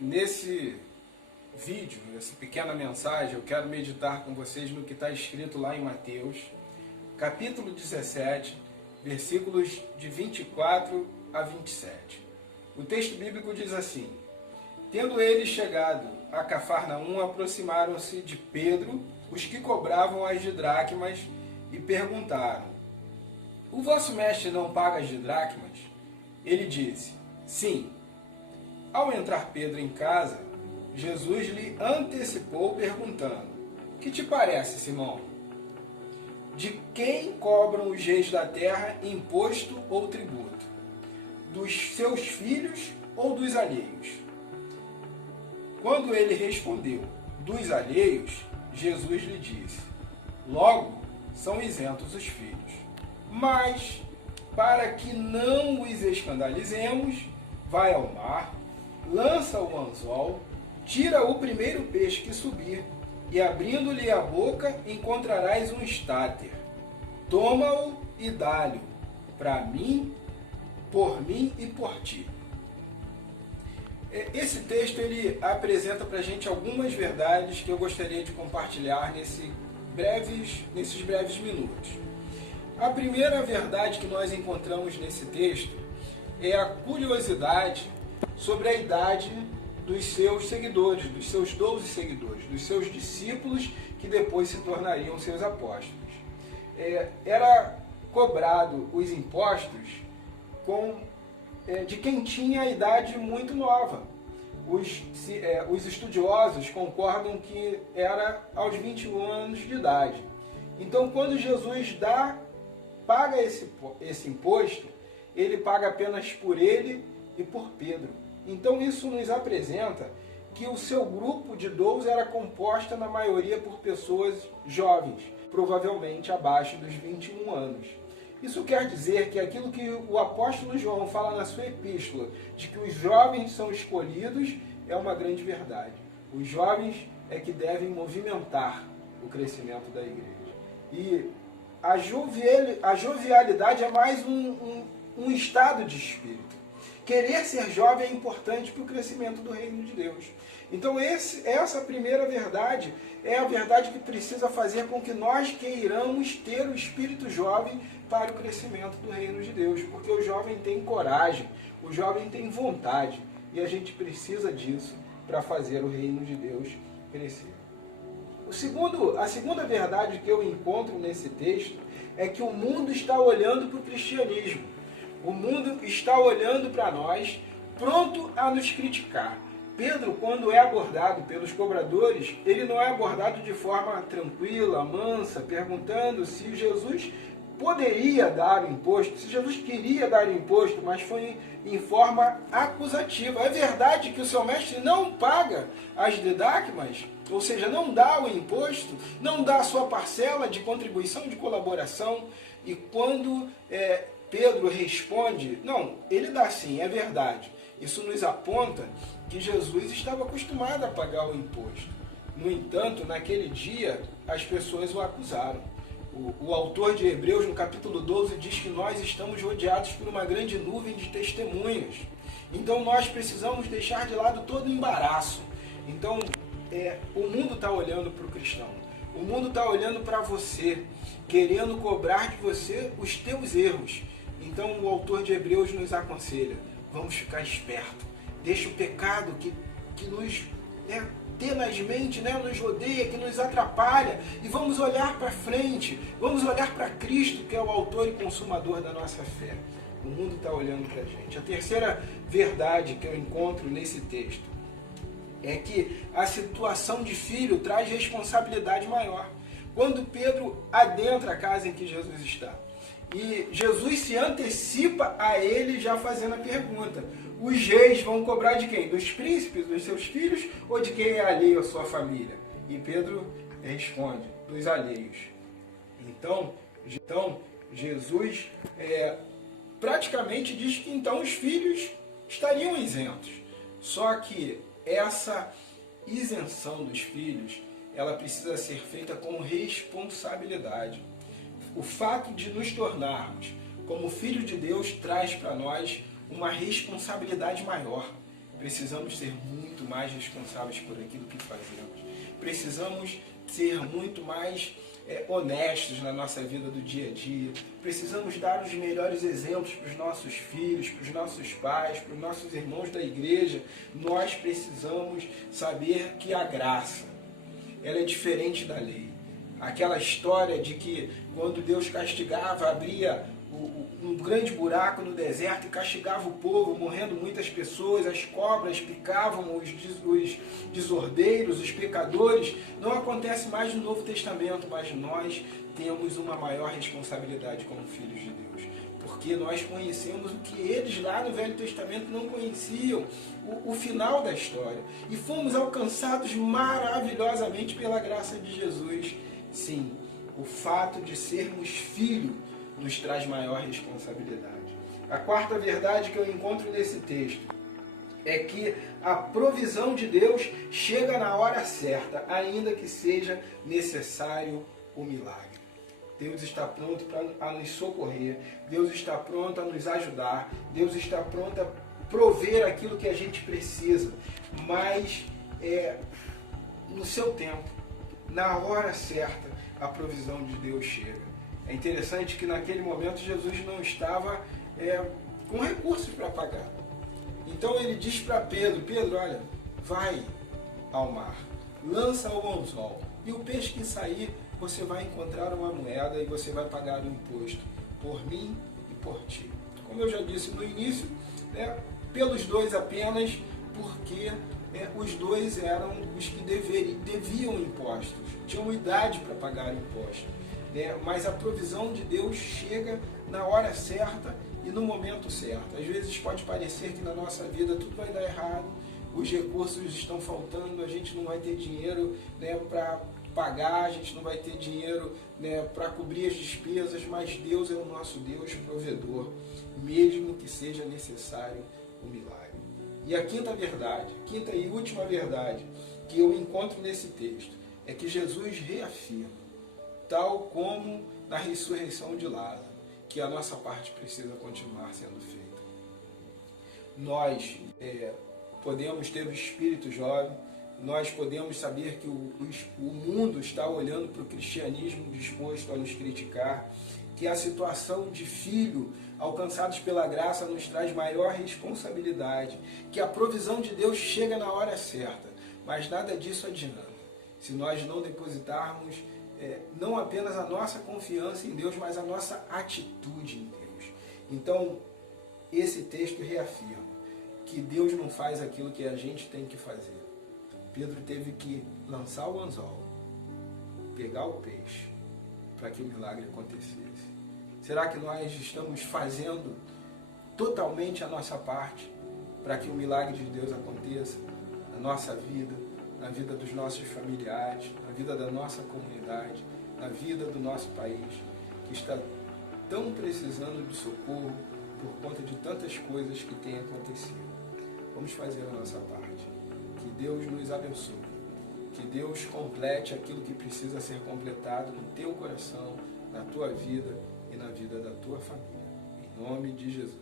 Nesse vídeo, nessa pequena mensagem, eu quero meditar com vocês no que está escrito lá em Mateus, capítulo 17, versículos de 24 a 27. O texto bíblico diz assim: Tendo eles chegado a Cafarnaum, aproximaram-se de Pedro os que cobravam as didracmas e perguntaram: O vosso mestre não paga as didracmas? Ele disse: Sim. Ao entrar Pedro em casa, Jesus lhe antecipou perguntando: Que te parece, Simão? De quem cobram os reis da terra imposto ou tributo? Dos seus filhos ou dos alheios? Quando ele respondeu: Dos alheios, Jesus lhe disse: Logo são isentos os filhos. Mas, para que não os escandalizemos, vai ao mar, lança o anzol, tira o primeiro peixe que subir, e abrindo-lhe a boca encontrarás um estáter. Toma-o e dá-lhe, para mim, por mim e por ti. Esse texto ele apresenta para a gente algumas verdades que eu gostaria de compartilhar nesses breves minutos. A primeira verdade que nós encontramos nesse texto é a curiosidade sobre a idade dos seus seguidores, dos seus 12 seguidores, dos seus discípulos que depois se tornariam seus apóstolos. Era cobrado os impostos de quem tinha a idade muito nova. Os estudiosos concordam que era aos 21 anos de idade. Então, quando Jesus paga esse imposto, ele paga apenas por ele e por Pedro. Então, isso nos apresenta que o seu grupo de 12 era composta na maioria por pessoas jovens, provavelmente abaixo dos 21 anos. Isso quer dizer que aquilo que o apóstolo João fala na sua epístola, de que os jovens são escolhidos, é uma grande verdade. Os jovens é que devem movimentar o crescimento da igreja. E a jovialidade é mais um estado de espírito. Querer ser jovem é importante para o crescimento do reino de Deus. Então essa primeira verdade é a verdade que precisa fazer com que nós queiramos ter o espírito jovem para o crescimento do reino de Deus. Porque o jovem tem coragem, o jovem tem vontade. E a gente precisa disso para fazer o reino de Deus crescer. A segunda verdade que eu encontro nesse texto é que o mundo está olhando para o cristianismo. O mundo está olhando para nós, pronto a nos criticar. Pedro, quando é abordado pelos cobradores, ele não é abordado de forma tranquila, mansa, perguntando se Jesus poderia dar o imposto, se Jesus queria dar o imposto, mas foi em forma acusativa. É verdade que o seu mestre não paga as didracmas, ou seja, não dá o imposto, não dá a sua parcela de contribuição, de colaboração, e quando Pedro responde, não, ele dá sim, é verdade. Isso nos aponta que Jesus estava acostumado a pagar o imposto. No entanto, naquele dia, as pessoas o acusaram. O autor de Hebreus, no capítulo 12, diz que nós estamos rodeados por uma grande nuvem de testemunhas. Então nós precisamos deixar de lado todo o embaraço. Então, o mundo está olhando para o cristão. O mundo está olhando para você, querendo cobrar de você os teus erros. Então o autor de Hebreus nos aconselha, vamos ficar esperto. Deixa o pecado que nos tenazmente nos rodeia, que nos atrapalha, e vamos olhar para frente, vamos olhar para Cristo, que é o autor e consumador da nossa fé. O mundo está olhando para a gente. A terceira verdade que eu encontro nesse texto é que a situação de filho traz responsabilidade maior. Quando Pedro adentra a casa em que Jesus está, e Jesus se antecipa a ele já fazendo a pergunta: os reis vão cobrar de quem? Dos príncipes, dos seus filhos, ou de quem é alheio à sua família? E Pedro responde: dos alheios. Então Jesus praticamente diz que então os filhos estariam isentos. Só que essa isenção dos filhos, ela precisa ser feita com responsabilidade. O fato de nos tornarmos como filho de Deus traz para nós uma responsabilidade maior. Precisamos ser muito mais responsáveis por aquilo que fazemos. Precisamos ser muito mais honestos na nossa vida do dia a dia. Precisamos dar os melhores exemplos para os nossos filhos, para os nossos pais, para os nossos irmãos da igreja. Nós precisamos saber que a graça, ela é diferente da lei. Aquela história de que quando Deus castigava, abria um grande buraco no deserto e castigava o povo, morrendo muitas pessoas, as cobras picavam os desordeiros, os pecadores, não acontece mais no Novo Testamento, mas nós temos uma maior responsabilidade como filhos de Deus, porque nós conhecemos o que eles lá no Velho Testamento não conheciam, o final da história, e fomos alcançados maravilhosamente pela graça de Jesus. Sim, o fato de sermos filhos nos traz maior responsabilidade. A quarta verdade que eu encontro nesse texto é que a provisão de Deus chega na hora certa, ainda que seja necessário o milagre. Deus está pronto a nos socorrer, Deus está pronto a nos ajudar, Deus está pronto a prover aquilo que a gente precisa, mas no seu tempo, na hora certa, a provisão de Deus chega. É interessante que naquele momento Jesus não estava com recursos para pagar. Então ele diz para Pedro, olha, vai ao mar, lança o anzol, e o peixe que sair, você vai encontrar uma moeda e você vai pagar o imposto por mim e por ti. Como eu já disse no início, pelos dois apenas, porque os dois eram os que deviam impostos, tinham idade para pagar impostos. Mas a provisão de Deus chega na hora certa e no momento certo. Às vezes pode parecer que na nossa vida tudo vai dar errado, os recursos estão faltando, a gente não vai ter dinheiro para pagar, a gente não vai ter dinheiro para cobrir as despesas, mas Deus é o nosso Deus provedor, mesmo que seja necessário o milagre. E a quinta verdade, quinta e última verdade que eu encontro nesse texto é que Jesus reafirma, tal como na ressurreição de Lázaro, que a nossa parte precisa continuar sendo feita. Nós podemos ter o espírito jovem, nós podemos saber que o mundo está olhando para o cristianismo disposto a nos criticar, que a situação de filho alcançados pela graça nos traz maior responsabilidade, que a provisão de Deus chega na hora certa, mas nada disso adianta se nós não depositarmos não apenas a nossa confiança em Deus, mas a nossa atitude em Deus. Então, esse texto reafirma que Deus não faz aquilo que a gente tem que fazer. Pedro teve que lançar o anzol, pegar o peixe, para que o milagre acontecesse. Será que nós estamos fazendo totalmente a nossa parte para que o milagre de Deus aconteça na nossa vida, na vida dos nossos familiares, na vida da nossa comunidade, na vida do nosso país, que está tão precisando de socorro por conta de tantas coisas que têm acontecido? Vamos fazer a nossa parte. Que Deus nos abençoe. Que Deus complete aquilo que precisa ser completado no teu coração, na tua vida e na vida da tua família. Em nome de Jesus.